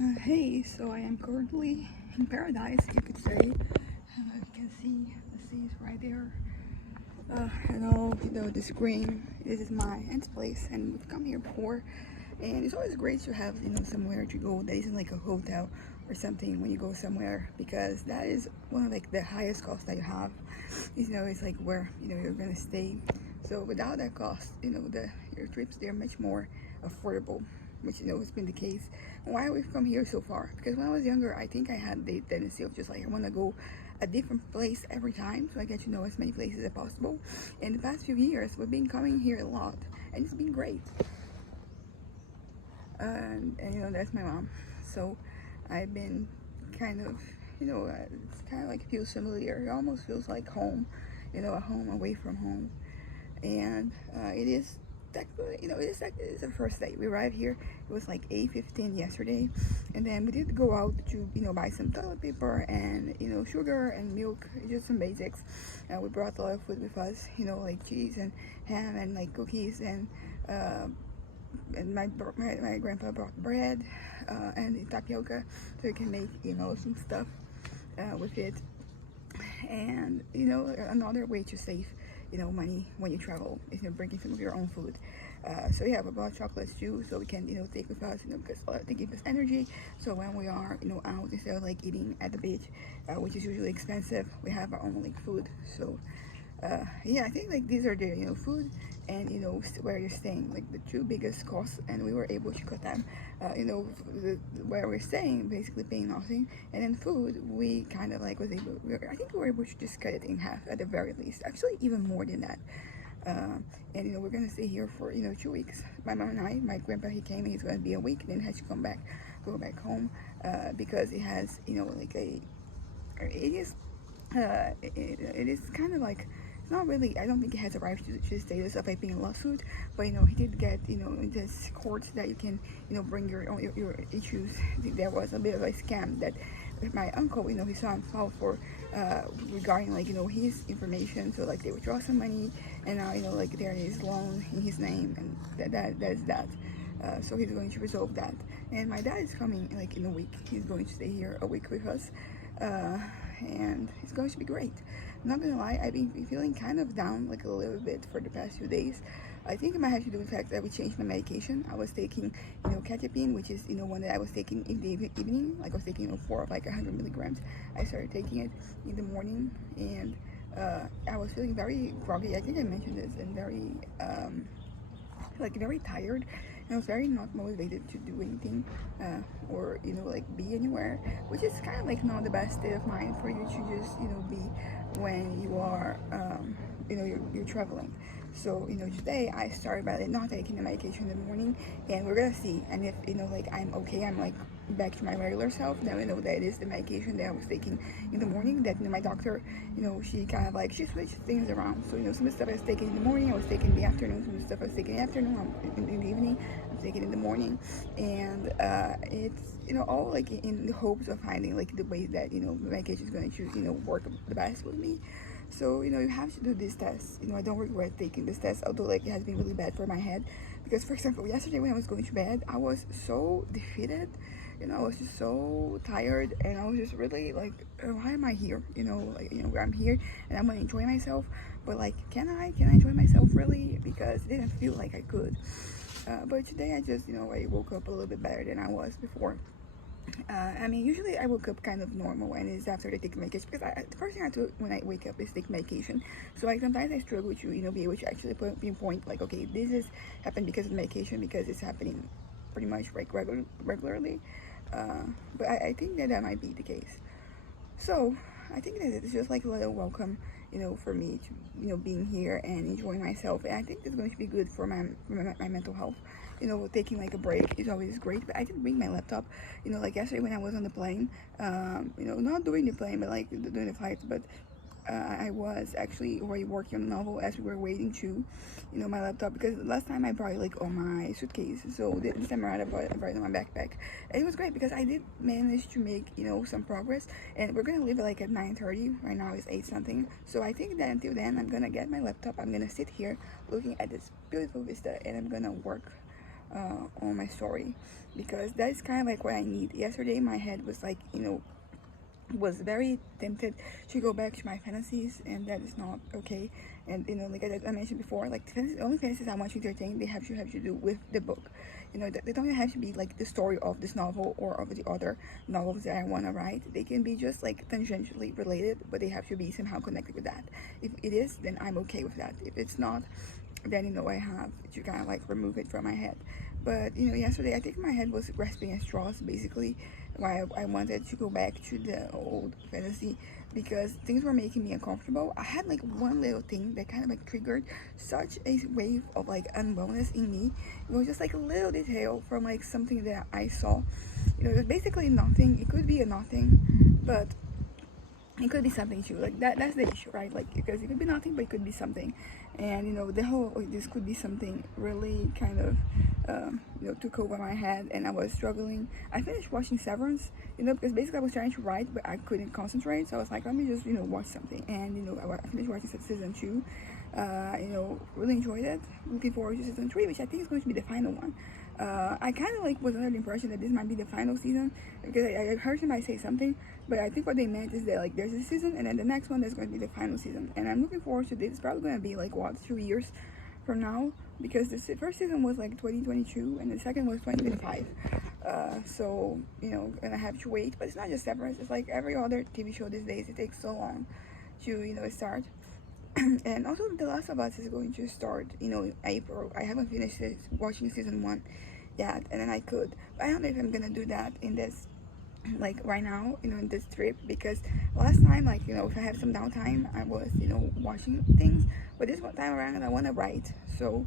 Hey, so I am currently in paradise, you could say. You can see the sea is right there. This green. This is my aunt's place, and we've come here before. And it's always great to have, somewhere to go that isn't like a hotel or something when you go somewhere, because that is one of like the highest costs that you have. It's like where you're gonna stay. So without that cost, your trips they're much more affordable, which has been the case. Why we've come here so far? Because when I was younger, I think I had the tendency of just like I want to go a different place every time, so I get to know as many places as possible. In the past few years, we've been coming here a lot, and it's been great. And that's my mom. So I've been kind of, it's kind of like feels familiar. It almost feels like home, a home away from home. And it is technically, it's the first day we arrived here. It was like 8:15 yesterday, and then we did go out to buy some toilet paper and sugar and milk, just some basics. We brought a lot of food with us, like cheese and ham and like cookies uh, and my grandpa brought bread and tapioca, so you can make some stuff with it. And another way to save money when you travel is bringing some of your own food. So yeah, we bought chocolates too, so we can take with us, because they give us energy. So when we are out, instead of like eating at the beach, which is usually expensive, we have our own like food. So yeah, I think like these are the food and where you're staying, like the two biggest costs, and we were able to cut them. Where we're staying, basically paying nothing, and then food, we kind of like I think we were able to just cut it in half at the very least. Actually, even more than that. And we're gonna stay here for 2 weeks. My mom and my grandpa, he came. He's gonna be a week, and then has to go back home because it has like it is it is kind of like it's not really. I don't think it has arrived to the status of it being a lawsuit, but he did get in this court that you can bring your issues. I think there was a bit of a scam that my uncle he saw him file for regarding like his information. So like they withdraw some money, and now like there is loan in his name, and that's that. So he's going to resolve that. And my dad is coming like in a week. He's going to stay here a week with us. Uh, and it's going to be great. I'm not gonna lie, I've been feeling kind of down like a little bit for the past few days. I think it might have to do with the fact that we changed my medication. I was taking, catepine, which is, one that I was taking in the evening. Like I was taking, 4 of like 100 milligrams. I started taking it in the morning, and I was feeling very groggy. I think I mentioned this, and very, like very tired, and I was very not motivated to do anything or like be anywhere, which is kind of like not the best state of mind for you to just be when you are you're traveling. So today I started by not taking the medication in the morning, and we're gonna see. And if like I'm okay, I'm like back to my regular self, then we know that it is the medication that I was taking in the morning. That my doctor, she kind of like she switched things around. So some of the stuff I was taking in the morning, I was taking in the afternoon. Some of the stuff I was taking in the afternoon, in the evening, I'm taking in the morning. And it's all like in the hopes of finding like the way that the medication is going to work the best with me. So you have to do this test. I don't regret taking this test, although like it has been really bad for my head, because for example yesterday when I was going to bed, I was so defeated. I was just so tired, and I was just really like, why am I here? Like where I'm here, and I'm gonna enjoy myself, but like, can I enjoy myself really? Because it didn't feel like I could. But today I just I woke up a little bit better than I was before. I mean, usually I woke up kind of normal, and it's after I take medication, because the first thing I do when I wake up is take medication. So like sometimes I struggle to be able to actually pinpoint like, okay, this is happened because of medication, because it's happening pretty much like regularly. But I think that might be the case. So I think that it's just like a little welcome, for me to being here and enjoying myself. And I think it's going to be good for my mental health. Taking like a break is always great. But I didn't bring my laptop. Like yesterday when I was on the plane. Not doing the plane, but like doing the flight. But I was actually already working on a novel as we were waiting to, my laptop, because last time I brought it like on my suitcase, so this time around I brought it on my backpack. And it was great because I did manage to make some progress, and we're gonna leave it like at 9:30. Right now it's 8 something, so I think that until then I'm gonna get my laptop. I'm gonna sit here looking at this beautiful vista, and I'm gonna work on my story, because that's kind of like what I need. Yesterday my head was like, was very tempted to go back to my fantasies, and that is not okay. And like I mentioned before, like the only fantasies I want to entertain, they have to do with the book. They don't have to be like the story of this novel or of the other novels that I want to write. They can be just like tangentially related, but they have to be somehow connected with that. If it is, then I'm okay with that. If it's not, then I have to kind of like remove it from my head. But yesterday I think my head was grasping at straws, basically why I wanted to go back to the old fantasy, because things were making me uncomfortable. I had like one little thing that kind of like triggered such a wave of like unwellness in me. It was just like a little detail from like something that I saw. It was basically nothing. It could be a nothing, but it could be something too. Like that's the issue, right? Like, because it could be nothing, but it could be something. And the whole, this could be something really kind of took over my head, and I was struggling. I finished watching Severance, because basically I was trying to write, but I couldn't concentrate. So I was like, let me just watch something. And I finished watching season 2. Really enjoyed it. Looking forward to season 3, which I think is going to be the final one. I kind of like was under the impression that this might be the final season, because I heard somebody say something, but I think what they meant is that like there's a season, and then the next one is going to be the final season. And I'm looking forward to this. It's probably going to be like 2 years from now, because the first season was like 2022 and the second was 2025. So and I have to wait. But it's not just Severance, it's like every other TV show these days. It takes so long to start. And also The Last of Us is going to start in April. I haven't finished watching season 1 yet, and then I could, but I don't know if I'm gonna do that in this, like right now, in this trip, because last time, like if I have some downtime, I was watching things, but this one time around I want to write, so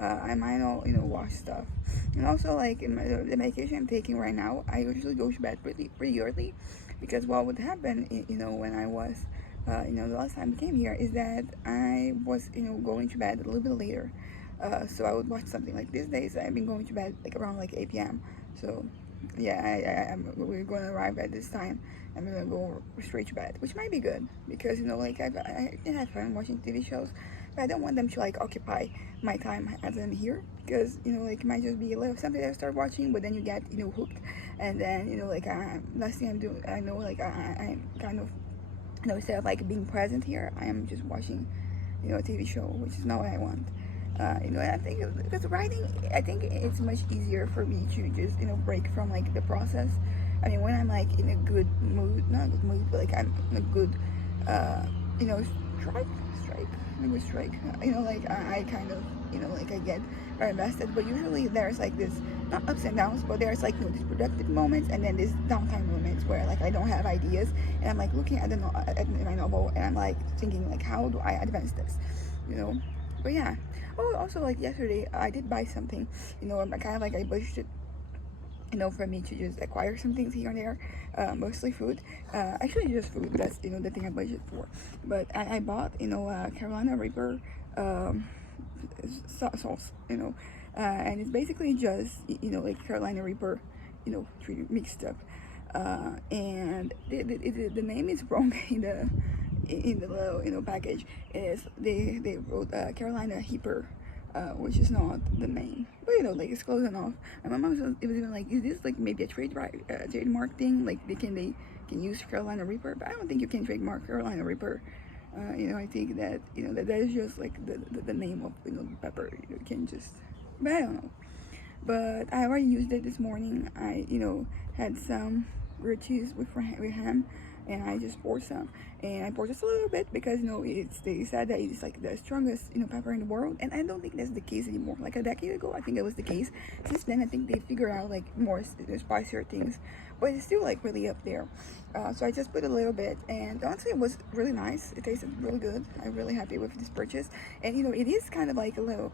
I might not watch stuff. And also, like the medication I'm taking right now, I usually go to bed pretty early, because what would happen when I was the last time I came here, is that I was going to bed a little bit later. So I would watch something. Like these days I've been going to bed like around like 8 p.m. So yeah, we're going to arrive at this time. I'm going to go straight to bed, which might be good, because like I can have fun watching TV shows, but I don't want them to like occupy my time as I'm here, because like it might just be a little something that I start watching, but then you get hooked, and then like last thing I'm doing, I know, like I'm kind of instead of like being present here, I am just watching a TV show, which is not what I want. I think because writing, I think it's much easier for me to just break from like the process. I mean, when I'm like in a good mood, not a good mood, but like I'm in a good strike, maybe strike. Like I kind of like I get very invested, but usually there's like this, not ups and downs, but there's like these productive moments, and then these downtime moments where like I don't have ideas, and I'm like looking at at my novel, and I'm like thinking like, how do I advance this, but yeah. Oh, also, like yesterday I did buy something, I kind of like I budgeted for me to just acquire some things here and there, mostly food, actually just food. That's the thing I budget for. But I bought Carolina Reaper sauce, and it's basically just like Carolina Reaper mixed up, and the name is wrong in the little package. Is they wrote Carolina Reaper, which is not the name, but like it's close enough. And my mom was even like, is this like maybe a trademark thing, like they can use Carolina Reaper? But I don't think you can trademark Carolina Reaper. I think that that is just like the name of pepper. You can just, but I don't know. But I already used it this morning. I had some grilled cheese with ham, and I just poured some, and I poured just a little bit, because they said that it's like the strongest pepper in the world, and I don't think that's the case anymore. Like a decade ago I think it was the case. Since then I think they figured out like more spicier things, but it's still like really up there. So I just put a little bit, and honestly it was really nice. It tasted really good. I'm really happy with this purchase. And it is kind of like a little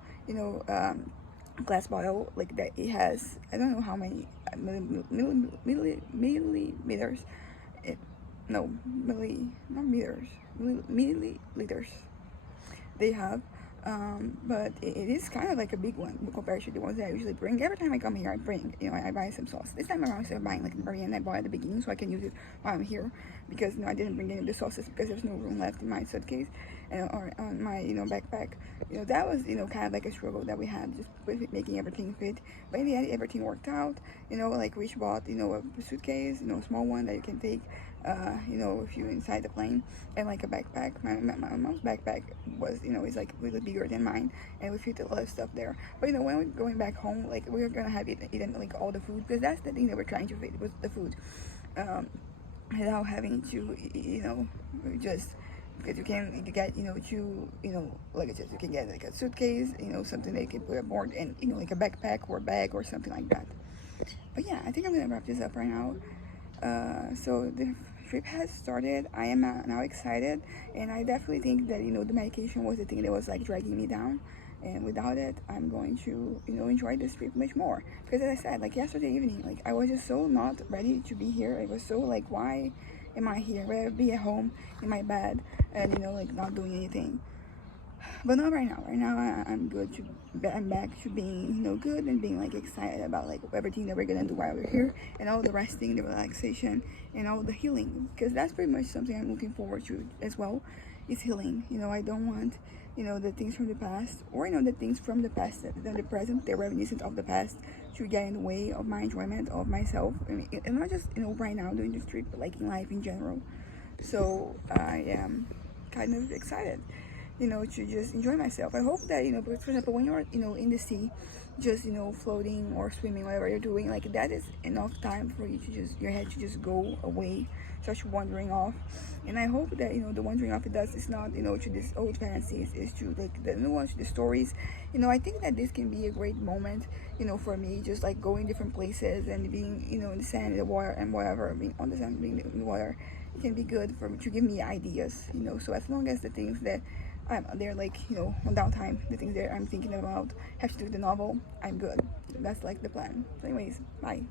glass bottle, like that. It has, I don't know how many milliliters. Milliliters they have, but it is kind of like a big one compared to the ones that I usually bring. Every time I come here I bring, I buy some sauce. This time around instead of buying like the very end, I bought at the beginning so I can use it while I'm here, because I didn't bring any of the sauces because there's no room left in my suitcase. or on my backpack. That was kind of like a struggle that we had just with making everything fit. But in the end, everything worked out. Like we bought a suitcase, a small one that you can take if you're inside the plane, and like a backpack. My mom's backpack was is like really bigger than mine, and we fit a lot of stuff there. But when we're going back home, like we're gonna have eaten like all the food, because that's the thing that we're trying to fit was the food, without having to just, because you can get two luggages. You can get like a suitcase, something that you can put aboard, and like a backpack or a bag or something like that. But yeah, I think I'm gonna wrap this up right now. So the trip has started. I am now excited, and I definitely think that the medication was the thing that was like dragging me down. And without it, I'm going to enjoy this trip much more. Because as I said, like yesterday evening, like I was just so not ready to be here. I was so like, why am I here? I'd rather be at home in my bed and like not doing anything. But not right now. Right now, I'm good. I'm back to being good and being like excited about like everything that we're gonna do while we're here, and all the resting, the relaxation, and all the healing. Because that's pretty much something I'm looking forward to as well. Is healing. I don't want the things from the past, or the things from the past, the present, the reminiscent of the past, to get in the way of my enjoyment of myself, and not just right now doing this trip, but like in life in general. So I am kind of excited to just enjoy myself. I hope that because for example, when you're in the sea, just floating or swimming, whatever you're doing, like that is enough time for you to just your head to just go away, start wandering off. And I hope that the wandering off it does is not to this old fantasies, is to like the new ones, the stories. I think that this can be a great moment for me, just like going different places and being in the sand, in the water, and whatever, being on the sand, being in the water. It can be good to give me ideas. So as long as the things that they're like on downtime, the things that I'm thinking about have to do with the novel, I'm good. That's like the plan. So anyways, bye.